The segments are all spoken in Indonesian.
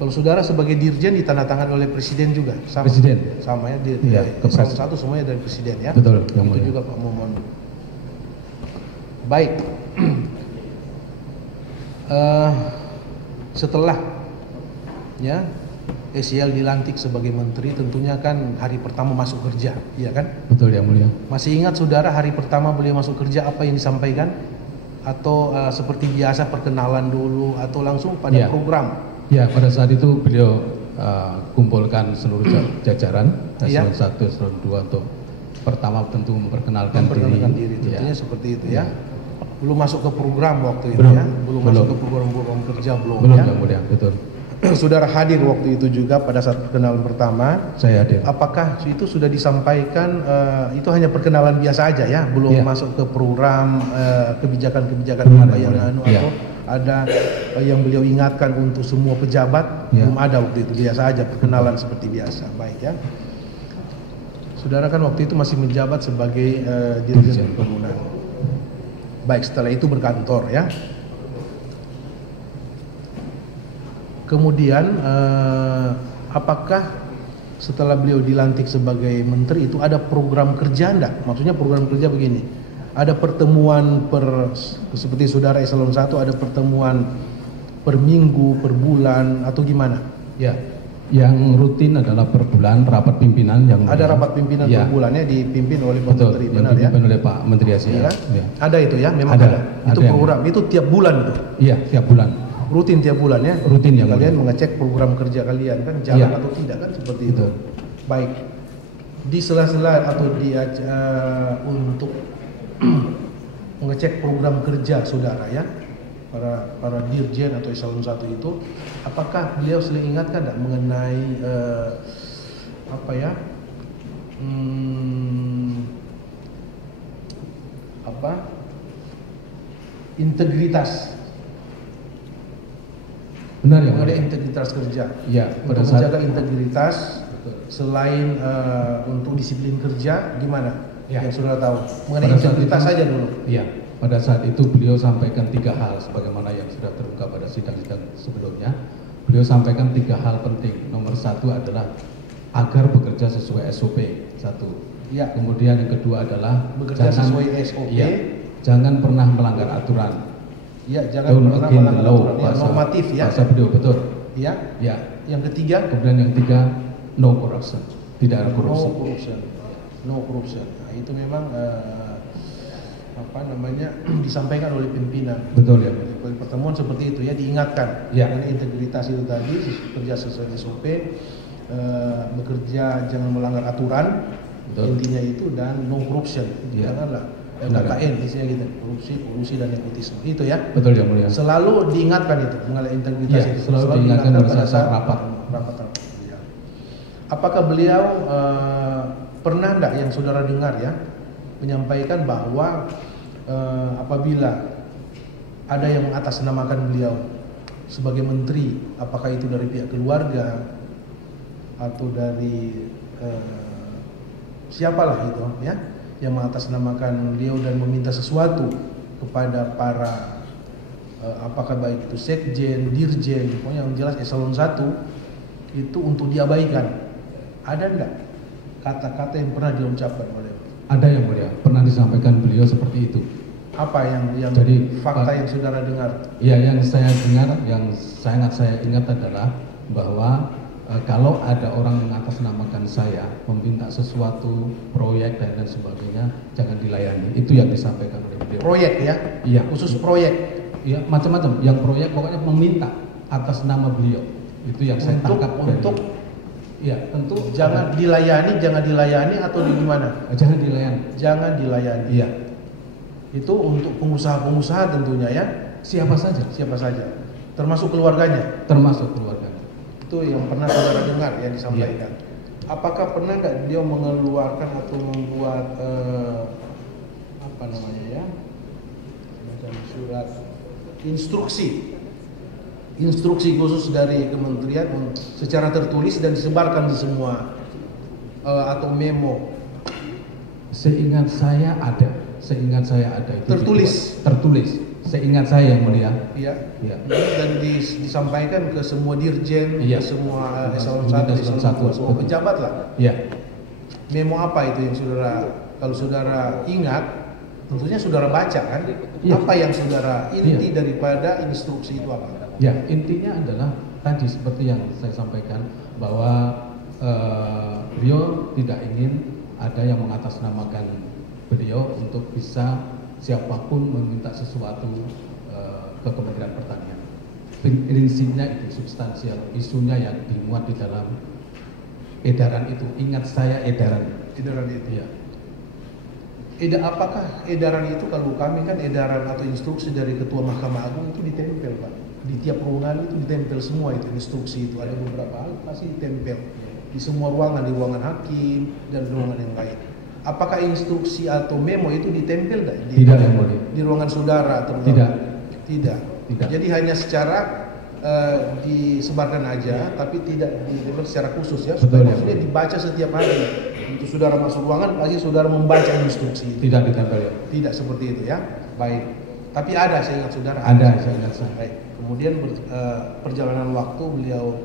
Kalau saudara sebagai dirjen ditandatangani oleh presiden juga, sama. Presiden. Sama ya, Iya, salah satu semuanya dari presiden ya. Betul, yang Itu mulia. juga Pak Momon. Baik. Setelah ya SEL dilantik sebagai menteri, tentunya kan hari pertama masuk kerja, iya kan? Betul yang mulia. Masih ingat saudara hari pertama beliau masuk kerja apa yang disampaikan? Atau seperti biasa perkenalan dulu atau langsung pada Iya. program? Ya, pada saat itu beliau kumpulkan seluruh jajaran Iya. eselon 1, eselon 2 untuk pertama tentu memperkenalkan Diri, diri. tentunya Ya. seperti itu ya. Belum masuk ke program waktu itu Belum. ya, belum masuk ke program kerja Belum ya. yang mulia, betul. Saudara hadir waktu itu juga pada saat perkenalan pertama. Saya hadir. Apakah itu sudah disampaikan, itu hanya perkenalan biasa aja ya, belum Iya. masuk ke program kebijakan-kebijakan Belum, apa yang belum. Iya. atau ada yang beliau ingatkan untuk semua pejabat? Iya. Belum ada waktu itu, biasa aja perkenalan seperti biasa. Baik ya. Saudara kan waktu itu masih menjabat sebagai dirjen pembangunan. Baik, setelah itu berkantor ya. Kemudian apakah setelah beliau dilantik sebagai menteri itu ada program kerja enggak? Maksudnya program kerja begini. Ada pertemuan seperti saudara eselon 1 ada pertemuan per minggu, per bulan atau gimana? Ya. Yang rutin adalah per bulan rapat pimpinan yang Ada mulia. rapat pimpinan Ya. per bulannya dipimpin oleh Pak Betul, Menteri, yang benar ya? dipimpin oleh Pak Menteri Asia. Iya. Ya. Ada itu ya, memang Ada. ada. Itu Ada yang- program, itu tiap bulan itu. Iya, tiap bulan. Rutin tiap bulan ya. Rutin yang Kalian mulia. mengecek program kerja kalian kan jalan Iya. atau tidak kan seperti itu. Betul. Baik. Di sela-sela atau di untuk mengecek program kerja saudara ya, para dirjen atau eselon 1 itu, apakah beliau sering ingatkan tidak mengenai apa ya? Integritas. Benar ya. Mengenai mulia? integritas kerja. Ya, pada Untuk saat menjaga integritas selain untuk disiplin kerja gimana? Ya. Yang saudara tahu. Mengenai Pada saat integritas itu- saja dulu. Iya, pada saat itu beliau sampaikan 3 hal sebagaimana yang sudah terungkap pada sidang-sidang sebelumnya. Beliau sampaikan 3 hal penting. Nomor 1 adalah agar bekerja sesuai SOP. 1. Ya. Kemudian yang kedua adalah Bekerja sesuai SOP. Iya, jangan pernah melanggar aturan. Ya, jangan Don't pernah against melanggar the law. aturan. Ya, normatif ya. Bahasa beliau betul. Ya. Ya. Yang ketiga, Kemudian yang 3, no corruption. Tidak ada no korupsi. corruption. No corruption. Nah, itu memang disampaikan oleh pimpinan. Betul ya. Di pertemuan seperti itu ya, diingatkan Ya. mengenai integritas itu tadi, kerja sesuai SOP, bekerja jangan melanggar aturan, Betul. intinya itu, dan no corruption. Ya. Janganlah Benar. KKN isinya gitu, kolusi dan nepotisme. Itu ya. Betul yang mulia. Selalu diingatkan itu mengenai integritas Ya, itu. selalu diingatkan pada pada saat rapat. ya. Apakah beliau pernah enggak yang saudara dengar ya menyampaikan bahwa apabila ada yang mengatasnamakan beliau sebagai menteri, apakah itu dari pihak keluarga atau dari siapalah itu ya, yang mengatasnamakan beliau dan meminta sesuatu kepada para apakah baik itu sekjen, dirjen, pokoknya yang jelas eselon 1 itu untuk diabaikan. Ada enggak kata-kata yang pernah diucapkan oleh? Ada yang mulia, pernah disampaikan beliau seperti itu. Apa yang Jadi, fakta yang saudara dengar? Ya, yang saya dengar, yang sangat saya ingat adalah bahwa kalau ada orang mengatasnamakan saya, meminta sesuatu, proyek dan lain sebagainya, jangan dilayani. Itu yang disampaikan oleh beliau. Proyek ya? Iya. Khusus proyek. Iya, macam-macam. Yang proyek pokoknya meminta atas nama beliau. Itu yang saya tangkap. Iya, tentu Jangan dilayani atau di gimana? jangan dilayani. Jangan dilayani. Iya. Itu untuk pengusaha-pengusaha tentunya ya. Siapa saja, Siapa saja. Termasuk keluarganya. termasuk keluarganya. Itu yang pernah saudara dengar yang disampaikan. Apakah pernah nggak dia mengeluarkan atau membuat apa namanya ya, semacam surat instruksi khusus dari kementerian secara tertulis dan disebarkan di semua atau memo Seingat saya ada itu Tertulis? tertulis seingat saya yang mulia. Iya. Ya. Dan disampaikan ke semua dirjen, Iya. ke semua eselon Unit 1, eselon eselon 2, 1, semua betul. pejabat lah. Ya, Memo apa itu yang saudara, kalau saudara ingat, tentunya saudara baca kan? Iya. Apa yang saudara inti Iya. daripada instruksi itu apa? ya intinya adalah tadi seperti yang saya sampaikan bahwa beliau tidak ingin ada yang mengatasnamakan beliau untuk bisa siapapun meminta sesuatu ke Kementerian Pertanian. Prinsipnya itu substansial, isunya yang dimuat di dalam edaran itu. Ingat saya edaran. Edaran itu. Ya. Apakah edaran itu, kalau kami kan edaran atau instruksi dari Ketua Mahkamah Agung itu ditempel Pak. Di tiap ruangan itu ditempel semua itu instruksi itu. Ada beberapa hal pasti ditempel di semua ruangan, di ruangan hakim dan ruangan yang lain. Apakah instruksi atau memo itu ditempel Tidak, yang mulia. di ruangan saudara terutama? Tidak. Tidak. Tidak. Jadi hanya secara disebarkan aja, tapi tidak ditempel secara khusus ya. Betul, ya. Maksudnya dibaca setiap hari. Untuk saudara masuk ruangan, pasti saudara membaca instruksi itu. Tidak ditempel ya. Tidak seperti itu ya. Baik. Tapi ada, saya ingat saudara. Ada, saya ingat saya. Baik. Kemudian perjalanan waktu beliau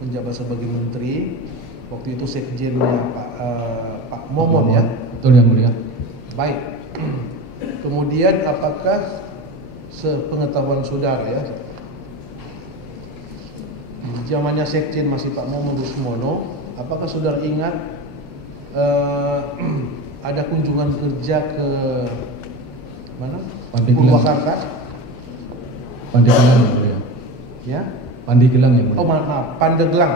menjabat sebagai menteri. Waktu itu sekjennya Pak Momon ya. Betul yang mulia. Baik. Kemudian apakah sepengetahuan saudara ya, di zamannya sekjen masih Pak Momon Rusmono, apakah saudara ingat ada kunjungan kerja ke mana? Pandeglang. Purwakarta? Pandeglang yang mulia. Ya. Pandeglang yang mulia. Oh maaf, Pandeglang.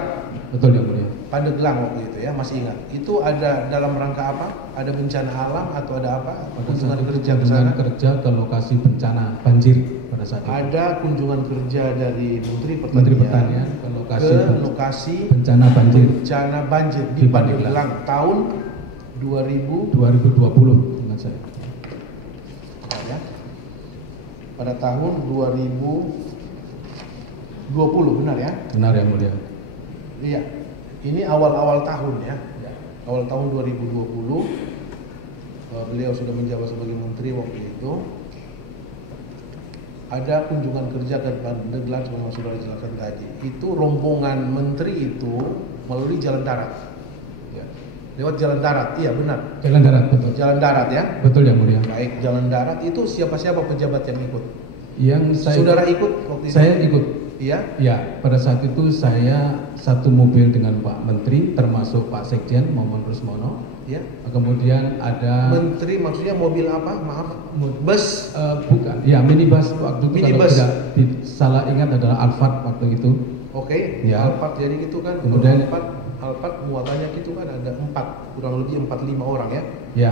Betul yang mulia. Pandeglang waktu itu ya, masih ingat. Itu ada dalam rangka apa? Ada bencana alam atau ada apa? Kunjungan kerja ke sana? Kerja ke lokasi bencana banjir pada saat itu. Ada kunjungan kerja dari Menteri Menteri Pertanian ke lokasi bencana banjir bencana banjir di Di Pandeglang. Pandeglang tahun 2020 ingat saya. ya. Pada tahun 2020 benar ya? Benar yang mulia. Iya. Ini awal-awal tahun ya. Awal tahun 2020 beliau sudah menjabat sebagai menteri waktu itu. Ada kunjungan kerja ke Pandeglang seperti sudah dijelaskan tadi. Itu rombongan menteri itu melalui jalan darat. Ya. Lewat jalan darat, iya benar. Jalan darat, betul. Jalan darat ya. Betul yang mulia. Baik, jalan darat itu siapa-siapa pejabat yang ikut? Yang saya Saudara ikut waktu itu? Saya ikut. Iya. Ya, pada saat itu saya satu mobil dengan Pak Menteri, termasuk Pak Sekjen Momon Rusmono. Ya. Kemudian ada Menteri maksudnya mobil apa? Maaf, bus. bukan, ya minibus waktu itu. Minibus. Kalau tidak salah ingat adalah Alphard waktu itu. Oke. Ya. Alphard jadi gitu kan. Kemudian- Alphard muatannya gitu kan ada 4, kurang lebih 4-5 orang ya. Ya,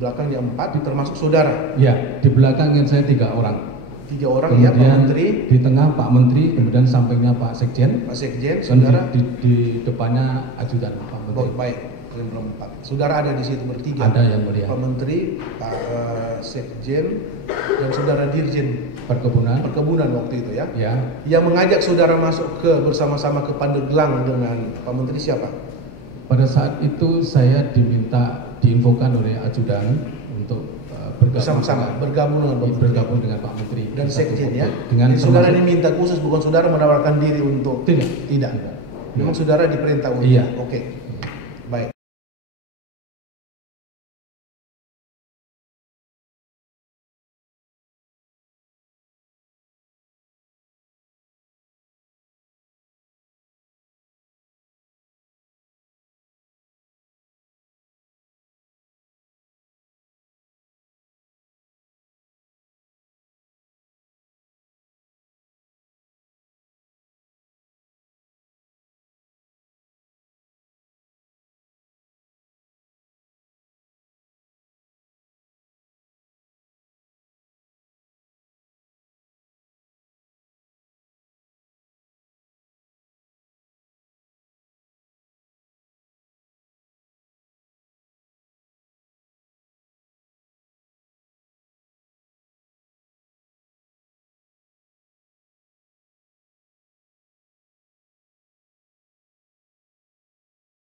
Belakangnya 4 termasuk saudara. ya di belakang ingat saya 3 orang. 3 orang ya, Pak Kemudian Menteri, di tengah Pak Menteri, kemudian sampingnya Pak Sekjen, Pak Sekjen, dan saudara. di depannya ajudan Pak Oh, Menteri. baik, kalian berempat. Saudara ada di situ bertiga. Ada yang mulia. Pak Menteri, Pak Sekjen, dan saudara Dirjen Perkebunan. Perkebunan waktu itu ya. Ya, Yang mengajak saudara masuk ke bersama-sama ke Pandeglang dengan Pak Menteri siapa? pada saat itu saya diinfokan oleh ajudan untuk Bersama-sama bergabung dengan Pak Menteri bergabung dengan Pak Menteri dan Satu Sekjen ya. komplek. Dengan Jadi saudara termasuk- diminta khusus, bukan saudara menawarkan diri untuk Tidak. Tidak. Memang saudara diperintah untuk. Iya. Oke.